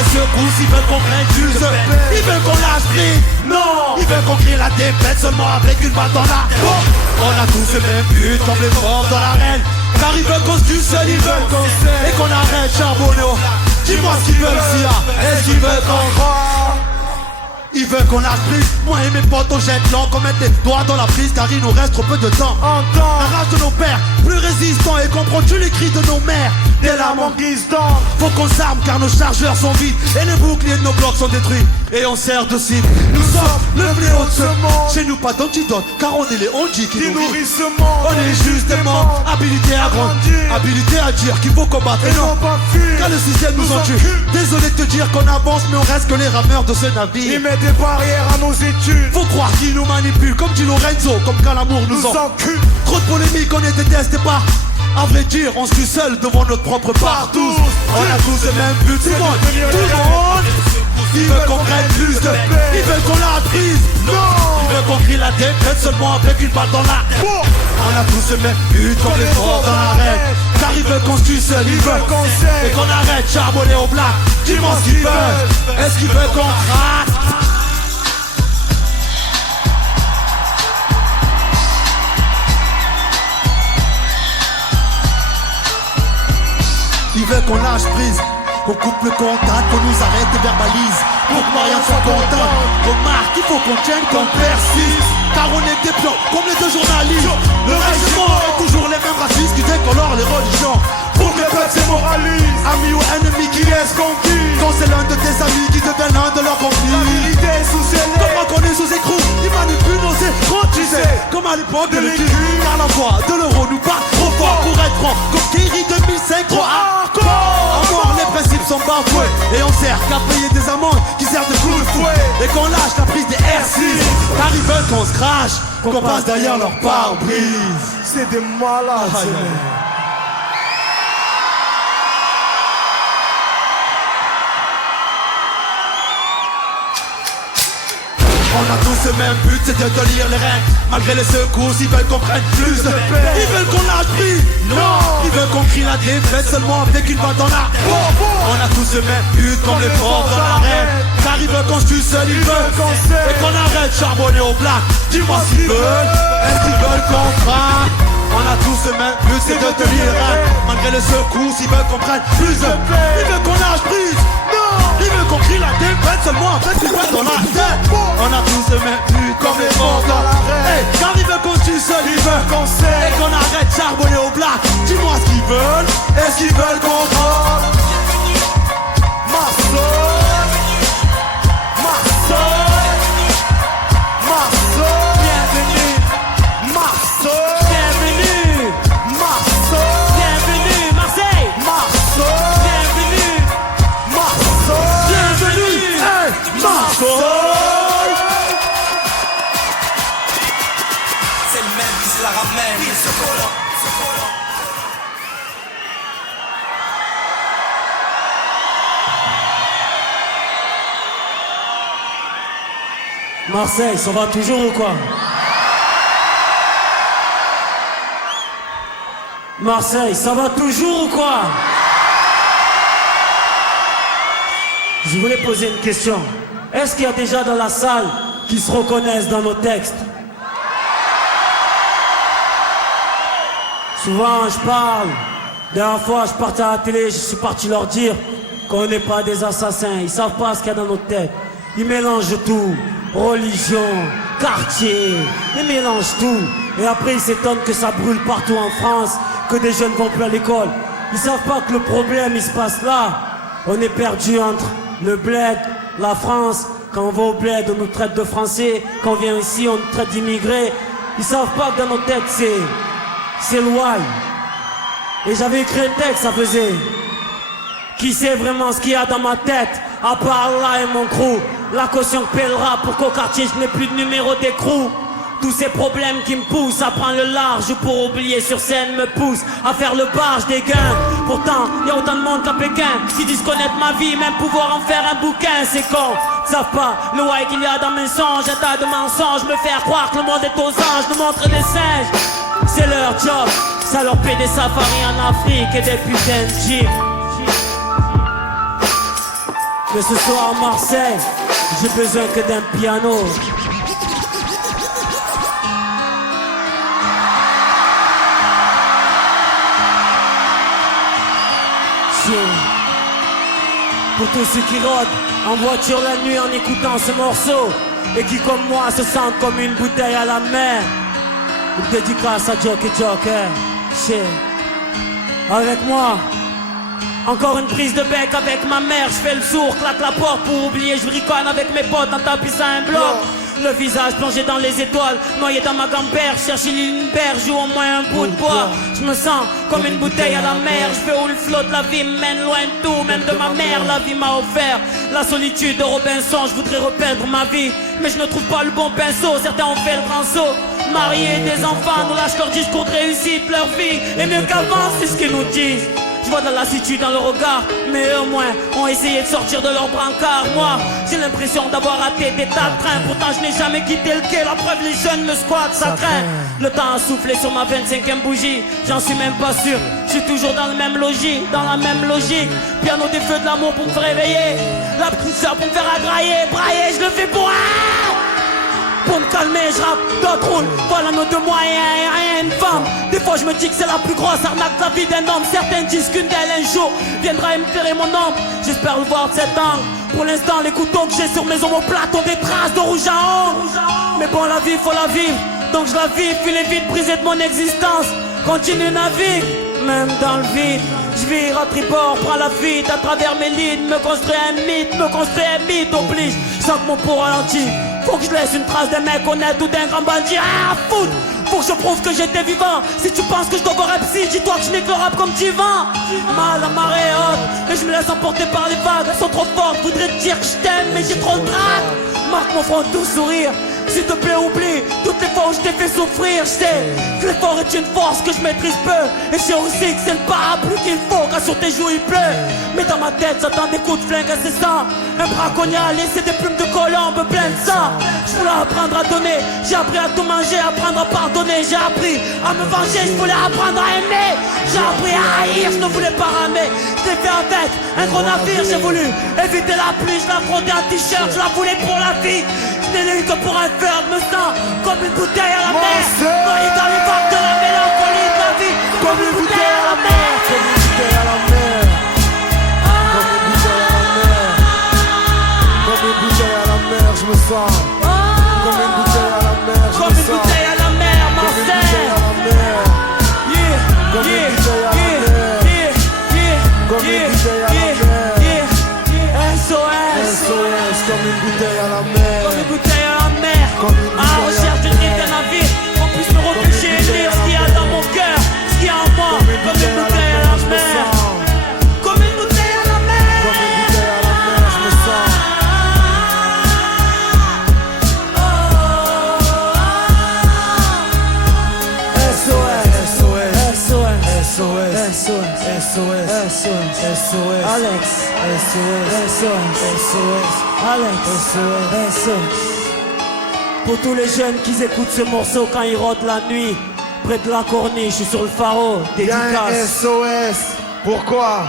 les secousses, ils veulent qu'on prenne plus de peine. Ils veulent qu'on lâche prise, non. Ils veulent qu'on crie la défaite seulement avec une balle dans la tête. On a tous le même but comme les forts dans l'arène. Car ils veulent qu'on se tue seul, ils veulent qu'on s'aime. Et qu'on arrête charbonneau. Dis-moi ce qu'ils veulent, Sia. Est-ce qu'ils veulent qu'on croit? Ils veulent qu'on lâche prise. Moi et mes potes on jette l'encre, qu'on mette les doigts dans la prise. Car il nous reste trop peu de temps. La rage de nos pères, plus résistants. Et qu'on produit les cris de nos mères. Des larmes en guise d'encre. Faut qu'on s'arme car nos chargeurs sont vides. Et les boucliers de nos blocs sont détruits. Et on sert de cible. Nous sommes le fléau de ce monde. Chez nous pas d'antidote, car on est les ondis qui nourrissent ce monde. On est juste des membres, habilités à grandir, habilités à dire qu'il faut combattre et non pas fuir. Car le système nous en tue. Désolé de te dire qu'on avance, mais on reste que les rameurs de ce navire. Ils mettent des barrières à nos études. Faut croire qu'ils nous manipulent, comme dit Lorenzo, comme quand l'amour nous encule. Trop de polémiques, on est détesté pas. À vrai dire, on se tue seul devant notre propre partout. On a tous le même but, tout le monde, tout le monde. Ils veulent qu'on prenne plus de paix. Ils veulent qu'on la prise, non. Ils veulent qu'on crie la défaite seulement avec une balle dans la tête. On a tous le même but comme les forts dans l'arène. Car ils veulent qu'on se tue seul, ils veulent qu'on s'aime. Et qu'on arrête charbonner au black. Dis-moi ce qu'ils veulent. Est-ce qu'ils veulent qu'on craque? Ils veulent qu'on lâche prise, qu'on coupe le contact, qu'on nous arrête et verbalise. Pour que Marianne soit content. Remarque, il faut qu'on tienne, qu'on persiste. Car on est des pions, comme les deux journalistes. Le régiment est toujours les mêmes racistes qui décolorent les religions. Pour que le peuple se moralise. Ami ou ennemi qui est conquis. Quand c'est l'un de tes amis qui devient l'un de leurs conflits. La vérité est sous scellée. Comment qu'on est sous écrou, ils manipulent nos écrans, tu sais. Comme à l'époque de l'équipe. Car la voix de l'euro nous bat trop fort pour être franc. Comme Kerry 2005, trop hardcore. À mort, les principes sont bafoués. Et on sert qu'à payer des amendes qui servent de coups de fouet. Et qu'on lâche la prise des R6. Car ils veulent qu'on se crache, qu'on passe derrière leur pare-brise. C'est des malades. On a tous le même but, c'est de lire les règles. Malgré les secousses, ils veulent qu'on prenne plus de paix. Ils veulent qu'on lâche prise, non. Ils veulent qu'on crie la défaite seulement avec une balle dans la tête. On a tous le même but comme les forts dans l'arène. Car ils veulent qu'on se tue seul, ils veulent qu'on s'aime. Et qu'on arrête charbonner au black. Dis-moi ce qu'ils veulent. Est-ce qu'ils veulent qu'on craque? On a tous le même but, c'est de lire les règles. Malgré les secousses, ils veulent qu'on prenne plus de paix. Ils veulent qu'on lâche prise, non. Ils veulent qu'on crie la défaite seulement avec une balle dans la tête. On a tous le même but comme les forts dans l'arène. Hey, car ils veulent qu'on se tue seul, ils veulent qu'on s'aime. Et qu'on arrête charbonner au black. Dis-moi ce qu'ils veulent. Est-ce qu'ils veulent qu'on croit? Marceau, Marceau, Marceau, bienvenue. Marceau, bienvenue. Marceau, bienvenue. Marseille, Marceau, bienvenue. Marceau, bienvenue. Hey, Marceau. C'est le même qui se la ramène. Il se colle. Marseille, ça va toujours ou quoi? Marseille, ça va toujours ou quoi? Je voulais poser une question. Est-ce qu'il y a déjà dans la salle qui se reconnaissent dans nos textes? Souvent je parle. La dernière fois je partais à la télé, je suis parti leur dire qu'on n'est pas des assassins. Ils savent pas ce qu'il y a dans notre tête. Ils mélangent tout. Religion, quartier, ils mélangent tout. Et après ils s'étonnent que ça brûle partout en France, que des jeunes vont plus à l'école. Ils savent pas que le problème il se passe là. On est perdu entre le bled, la France. Quand on va au bled on nous traite de français. Quand on vient ici on nous traite d'immigrés. Ils savent pas que dans nos têtes c'est loin. Et j'avais écrit un texte, ça faisait: qui sait vraiment ce qu'il y a dans ma tête, à part là et mon crew. La caution pèlera pour qu'au quartier je n'ai plus de numéro d'écrou. Tous ces problèmes qui me poussent à prendre le large pour oublier sur scène me poussent à faire le barge des gains. Pourtant, y a autant de monde qu'à Pékin qui disent connaître ma vie, même pouvoir en faire un bouquin. C'est con, savent pas le why qu'il y a dans mes songes. Un tas de mensonges, me faire croire que le monde est aux anges, nous montrer des singes. C'est leur job, ça leur paie des safaris en Afrique et des putains de jeeps. Mais ce soir à Marseille, j'ai besoin que d'un piano. Pour tous ceux qui rôdent en voiture la nuit en écoutant ce morceau et qui comme moi se sentent comme une bouteille à la mer. Une dédicace à Joke et Joker. Avec moi, encore une prise de bec avec ma mère. Je fais le sourd, claque la porte pour oublier. Je bricole avec mes potes en tapissant un bloc. Le visage plongé dans les étoiles, noyé dans ma gamberge. Cherche une berge ou au moins un bout de bois. Je me sens comme une bouteille à la mer. Je vais où le flot de la vie me mène loin de tout. Même de ma mère, la vie m'a offert la solitude de Robinson. Je voudrais repeindre ma vie, mais je ne trouve pas le bon pinceau. Certains ont fait le grand saut, mariés, des enfants. Nous lâche leur discours de réussite, leur vie est mieux qu'avant, c'est ce qu'ils nous disent. Je vois de la lassitude dans le regard, mais eux au moins ont essayé de sortir de leur brancard. Moi, j'ai l'impression d'avoir raté des tas de trains. Pourtant je n'ai jamais quitté le quai, la preuve les jeunes me squattent, ça craint. Le temps a soufflé sur ma 25e bougie, j'en suis même pas sûr. Je suis toujours dans le même logis, dans la même logique. Piano des feux de l'amour pour me faire réveiller, la petite sœur pour me faire agrailler, brailler, je le fais pour me calmer, je rappe, d'autres roulent. Voilà nos deux moyens et rien une femme. Des fois je me dis que c'est la plus grosse arnaque de la vie d'un homme. Certains disent qu'une d'elles un jour viendra éclairer mon ombre. J'espère le voir de cet angle. Pour l'instant les couteaux que j'ai sur mes omoplates ont des traces de rouge à ongles. Mais bon, la vie faut la vivre, donc je la vis. Puis les vides brisées de mon existence continue navigue, même dans le vide. Je vire à tribord, prends la fuite à travers mes lignes. Me construire un mythe oblige. Je sens que mon pot ralentit. Faut que je laisse une trace d'un mec honnête ou d'un grand bandit. Ah, foot! Faut que je prouve que j'étais vivant. Si tu penses que je dois voir un psy, dis-toi que je n'ai que le rap comme divan. Mal, la marée haute, et je me laisse emporter par les vagues. Elles sont trop fortes, voudrais te dire que je t'aime, mais j'ai trop de trac. Marque mon front tout sourire. S'il te plaît, oublie toutes les fois où je t'ai fait souffrir. Je sais que l'effort est une force que je maîtrise peu. Et je sais aussi que c'est le parapluie qu'il faut quand sur tes joues il pleut. Mais dans ma tête, j'attends des coups de flingue incessants. Un braconnier a laissé des plumes de colombe plein de sang. Je voulais apprendre à donner, j'ai appris à tout manger, apprendre à pardonner. J'ai appris à me venger, je voulais apprendre à aimer. J'ai appris à haïr, je ne voulais pas ramer. Je l'ai fait avec un gros navire, j'ai voulu éviter la pluie. Je l'affrontais en t-shirt, je la voulais pour la vie. Je n'ai eu que pour un verre, me sens comme une bouteille à la mer. Noyé dans les vagues de la mélancolie de la vie. Comme une bouteille à la mer. Comme une bouteille à la mer. Comme une bouteille à la mer. Comme une bouteille à la mer, je me sens. Comme une bouteille à la mer, je Comme me une sens. bouteille à la mer, Comme une bouteille Marseille. à la mer. Comme une bouteille à la mer. Comme une bouteille à la mer. SOS. SOS, comme une bouteille à la mer. Comme une bouteille à la mer. Comme une À la bouteille recherche d'une île d'un navire. Qu'on puisse me repêcher et lire ce qu'il y a dans mon cœur, ce qu'il y a en moi. Comme une bouteille à la je me mer. sens. Comme une bouteille à la mer. Comme une bouteille à la mer, je me sens. SOS, Alex. SOS. Pour tous les jeunes qui écoutent ce morceau quand ils rôdent la nuit, près de la corniche, sur le pharo, Y'a un dédicace. SOS. Pourquoi?